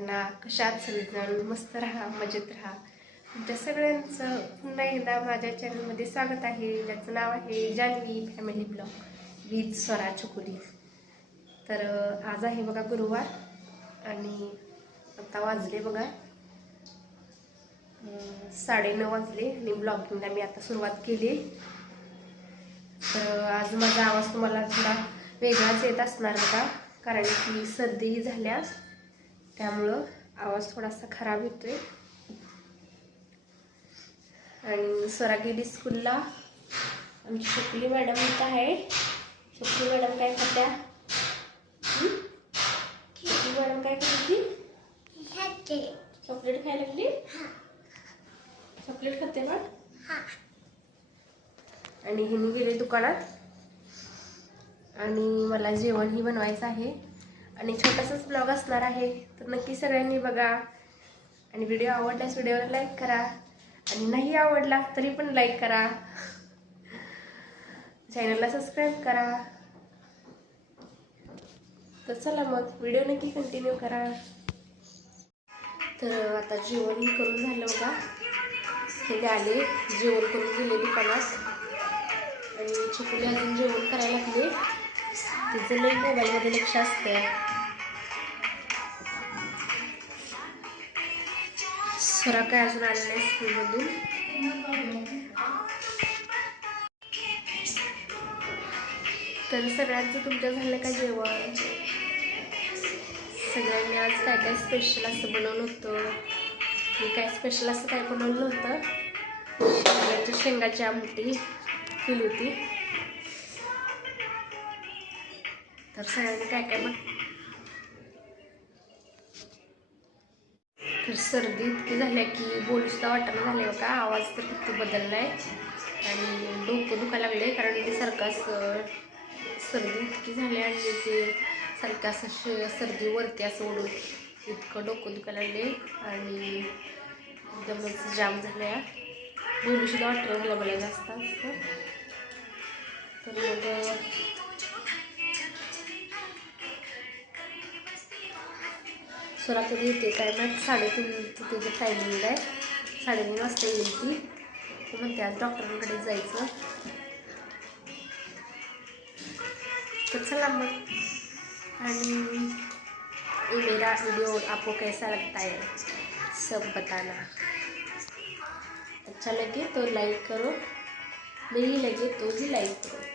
सगळ्यांना कशात सगळेजण मस्त राहा मजेत राहा. तुमच्या सगळ्यांचं पुन्हा एकदा माझ्या चॅनलमध्ये स्वागत आहे. ज्याचं नाव आहे Janhavi family blog with Swara चुकुली. तर आज आहे बघा गुरुवार आणि आता वाजले बघा साडे साडेनऊ वाजले आणि ब्लॉगिंगला मी आता सुरुवात केली. तर आज माझा आवाज तुम्हाला थोडा वेगळाच येत असणार बघा कारण की सर्दी झाल्यास त्यामुळं आवाज थोडासा खराब येतोय. आणि स्वरागिरी स्कूलला आमची शुक्ली मॅडम इथं आहे. शुक्ली मॅडम काय खात्या हं? शुक्ली मॅडम काय खाती चॉकलेट खायला लागली? चॉकलेट खाते मग आणि हिनी गेले दुकानात. आणि मला जेवणही बनवायचं आहे. आणि छोटासाच ब्लॉग असणार आहे तर नक्की सगळ्यांनी बघा. आणि व्हिडिओ आवडल्यास व्हिडिओला लाईक करा. आणि नाही आवडला तरी पण लाईक करा. चॅनलला सबस्क्राईब करा. तर चला मग व्हिडिओ नक्की कंटिन्यू करा. तर आता जेवण करून झालं बघा. हे आले जेवण करून गेले दुकानात आणि चिकुली अजून जेवण करायला लागले. तिचं लई मोबाईलमध्ये लक्ष असतं सरा काय अजून आले नाही स्कूलमधून. तर सगळ्यांचं तुमच्या झालं का जेवण? सगळ्यांनी आज काय काय स्पेशल असं बनवलं होतं? मी काय स्पेशल असं काय बनवलं होतं शेंगाची शेंगाची आमटी केली होती. तर सगळ्यांनी काय काय बघ सर्दी इतकी झाल्या की बोलूसुद्धा वाटणं झाले बघा. आवाज तर किती आहे आणि डोकं दुखायला लागले कारण ते सारखा असं सर्दी इतकी झाली आणि ते सारखं असं श सर्दी वरती असं ओढून इतकं डोकं दुखायला लागले आणि एकदमच जाम झाल्या. बोलूसुद्धा वाटणं झालं मला जास्त असतं तर मग स्वरा कधी येते काय माहीत साडेतीन तिथे टायमिंग आहे. साडेतीन वाजता येईल ती. ती म्हणते आज डॉक्टरांकडे जायचं. तर चला मग. आणि मेरा वीडियो आपको कैसा लगता है? सब बताना. अच्छा लगे तो लाइक करो. नहीं लगे तो भी लाइक करो.